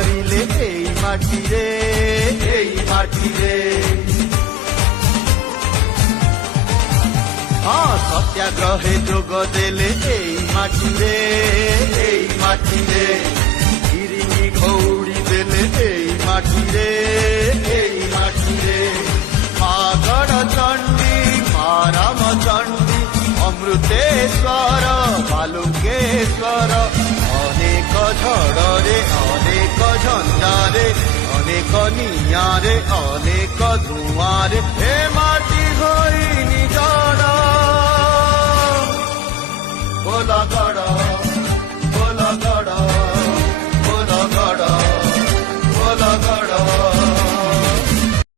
করিলে এই মাটিরে, এই মাটিরে। সত্যাগ্রহে যোগ দেলে এই মাটিরে, এই মাটিরে। গিরিঙি ঘৌড়ি দেলে এই মাটিরে, এই মাটিরে। মা গড় চণ্ডী, মা রামচণ্ডী, অমৃতেশ্বর বালুকেশ্বর। অনেক ঝড়রে, অনেক ঝঞ্ঝারে, অনেক নিয়ারে, অনেক ধୂଆଁରେ